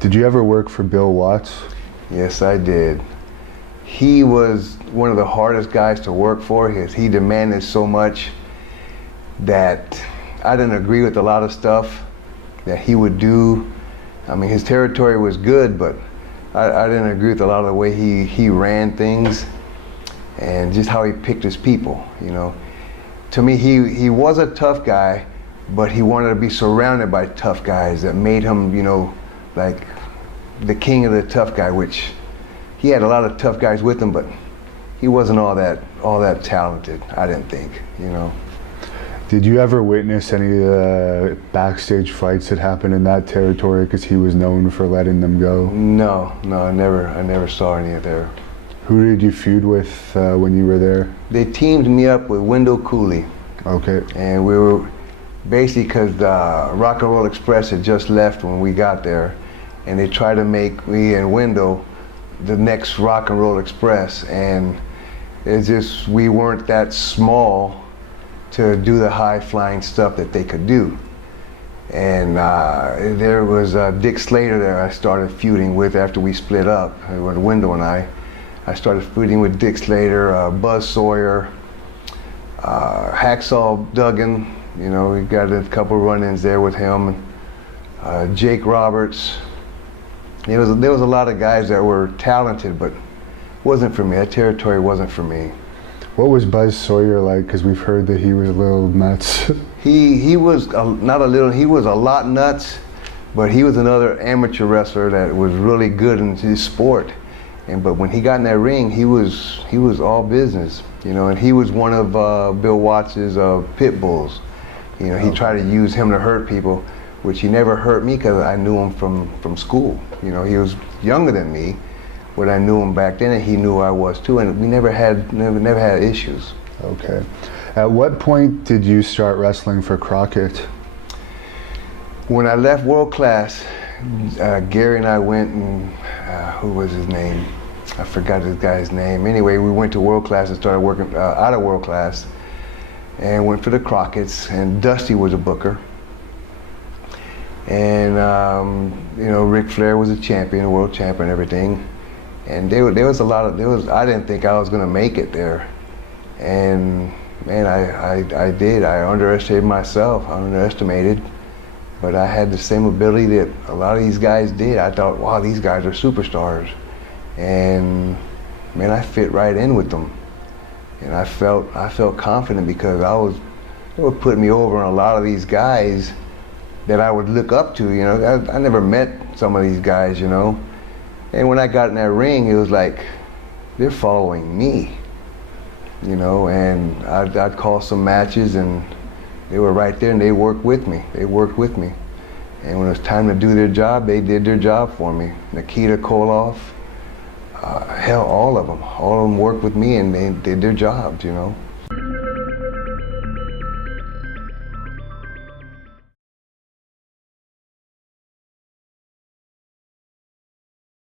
Did you ever work for Bill Watts? Yes, I did. He was one of the hardest guys to work for. He demanded so much that I didn't agree with a lot of stuff that he would do. I mean, his territory was good, but I didn't agree with a lot of the way he ran things and just how he picked his people, you know. To me, he was a tough guy, but he wanted to be surrounded by tough guys that made him, you know, like the king of the tough guy, which he had a lot of tough guys with him, but he wasn't all that talented, I didn't think, you know. Did you ever witness any of the backstage fights that happened in that territory because he was known for letting them go? No, I never saw any of there. Who did you feud with when you were there? They teamed me up with Wendell Cooley. Okay. And we were basically, because Rock and Roll Express had just left when we got there, and they tried to make me and Wendell the next Rock and Roll Express, and it's just, we weren't that small to do the high-flying stuff that they could do. And there was Dick Slater there I started feuding with after we split up, with Wendell and I. I started feuding with Dick Slater, Buzz Sawyer, Hacksaw Duggan, you know, we got a couple run-ins there with him, Jake Roberts. There was a lot of guys that were talented, but wasn't for me. That territory wasn't for me. What was Buzz Sawyer like? Because we've heard that he was a little nuts. He was not a little, he was a lot nuts, but he was another amateur wrestler that was really good in his sport. But when he got in that ring, he was all business, you know. And he was one of Bill Watts's pit bulls. You know, he tried to use him to hurt people, which he never hurt me because I knew him from school. You know, he was younger than me, but I knew him back then, and he knew I was too, and we never had issues. Okay. At what point did you start wrestling for Crockett? When I left World Class, Gary and I went and, who was his name? I forgot this guy's name. Anyway, we went to World Class and started working out of World Class and went for the Crockett's, and Dusty was a booker. And, you know, Ric Flair was a champion, a world champion and everything. And there was a lot of, I didn't think I was gonna make it there. And man, I did. I underestimated myself, but I had the same ability that a lot of these guys did. I thought, wow, these guys are superstars. And man, I fit right in with them. And I felt confident because they were putting me over on a lot of these guys that I would look up to, you know. I never met some of these guys, you know. And when I got in that ring, it was like, they're following me, you know. And I'd call some matches, and they were right there, and they worked with me. And when it was time to do their job, they did their job for me. Nikita Koloff, hell, all of them worked with me, and they did their jobs, you know.